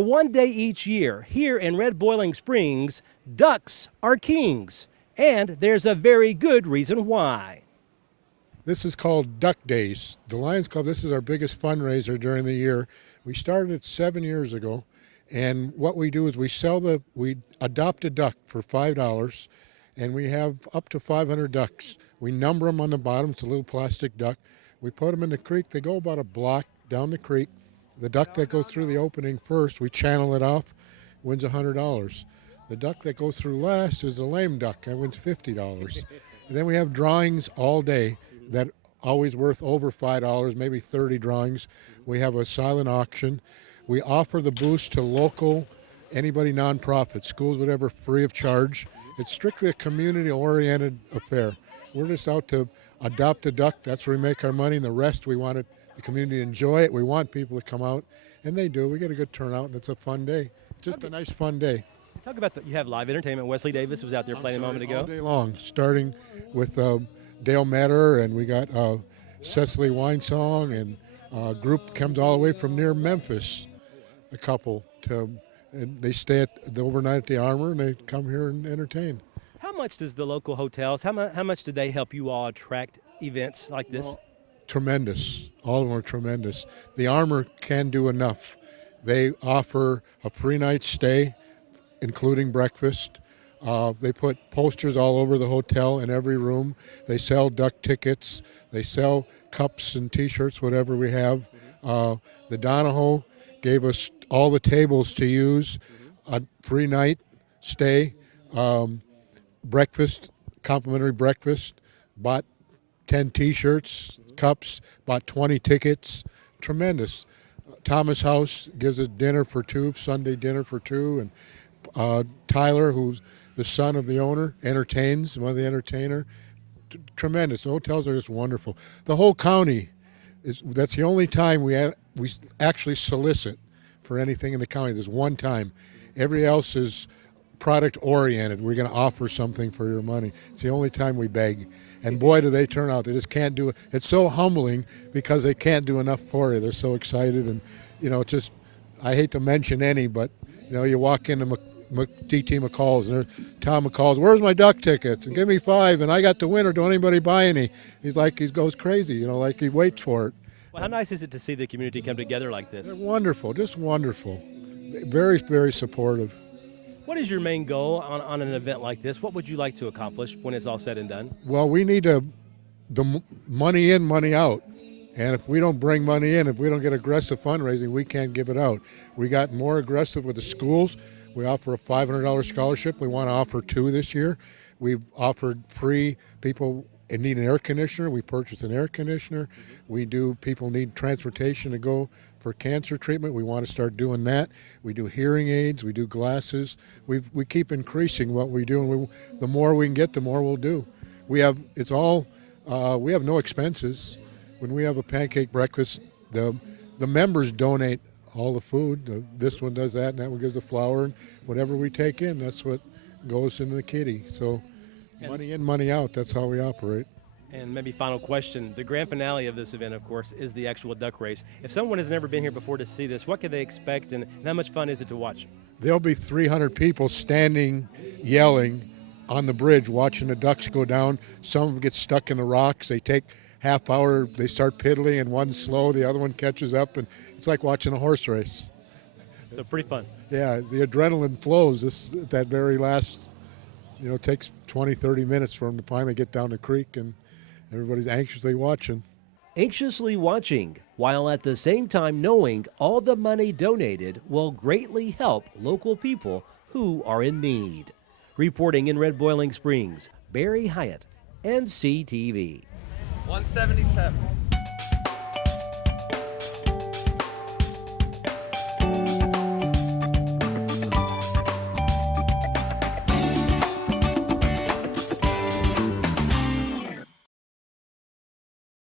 For one day each year, here in Red Boiling Springs, ducks are kings. And there's a very good reason why. This is called Duck Days. The Lions Club, this is our biggest fundraiser during the year. We started it 7 years ago, and what we do is we adopt a duck for $5, and we have up to 500 ducks. We number them on the bottom, it's a little plastic duck. We put them in the creek, they go about a block down the creek. The duck that goes through the opening first, we channel it off, wins $100. The duck that goes through last is a lame duck, that wins $50. And then we have drawings all day that always worth over $5, maybe 30 drawings. We have a silent auction. We offer the boost to local, anybody nonprofit, schools, whatever, free of charge. It's strictly a community-oriented affair. We're just out to adopt a duck. That's where we make our money, and the rest we want the community to enjoy it. We want people to come out, and they do. We get a good turnout, and it's a fun day. Just a nice, fun day. Talk about you have live entertainment. Wesley Davis was out there playing a moment ago. All day long, starting with Dale Metter, and we got Cecily Winesong, and a group comes all the way from near Memphis, a couple, and they stay the overnight at the Armour, and they come here and entertain. How much does the local hotels, how much do they help you all attract events like this? Well, tremendous. All of them are tremendous. The Armour can do enough. They offer a free night stay, including breakfast. They put posters all over the hotel in every room. They sell duck tickets. They sell cups and T-shirts, whatever we have. The Donahoe gave us all the tables to use, a free night stay, breakfast, complimentary breakfast, bought 10 T-shirts, cups, bought 20 tickets. Tremendous. Thomas House gives us dinner for two, Sunday dinner for two, and Tyler, who's the son of the owner, entertains, one of the entertainer. Tremendous. The hotels are just wonderful. The whole county, that's the only time we actually solicit for anything in the county. There's one time. Every else is product oriented. We're going to offer something for your money. It's the only time we beg. And boy, do they turn out. They just can't do it. It's so humbling because they can't do enough for you. They're so excited. And, just, I hate to mention any, but, you walk into D.T. McCall's, and Tom McCall's, where's my duck tickets? And give me 5, and I got the winner. Don't anybody buy any? He goes crazy, like he waits for it. Well, how nice is it to see the community come together like this? They're wonderful, just wonderful. Very, very supportive. What is your main goal on an event like this? What would you like to accomplish when it's all said and done? Well, we need the money in, money out. And if we don't bring money in, if we don't get aggressive fundraising, we can't give it out. We got more aggressive with the schools. We offer a $500 scholarship. We want to offer 2 this year. We've offered free people need an air conditioner. We purchase an air conditioner. We do people need transportation to go for cancer treatment. We want to start doing that. We do hearing aids. We do glasses. We keep increasing what we do, and the more we can get, the more we'll do. We have no expenses. When we have a pancake breakfast, the members donate all the food. This one does that, and that one gives the flour, and whatever we take in, that's what goes into the kitty. So money in, money out, that's how we operate. And maybe final question, the grand finale of this event, of course, is the actual duck race. If someone has never been here before to see this, what can they expect, and how much fun is it to watch? There'll be 300 people standing, yelling on the bridge, watching the ducks go down. Some of them get stuck in the rocks. They take half hour, they start piddling, and one's slow, the other one catches up, and it's like watching a horse race. So pretty fun. Yeah, the adrenaline flows. That very last, it takes 20, 30 minutes for them to finally get down the creek, and everybody's anxiously watching. Anxiously watching, while at the same time knowing all the money donated will greatly help local people who are in need. Reporting in Red Boiling Springs, Barry Hyatt, NCTV. 177.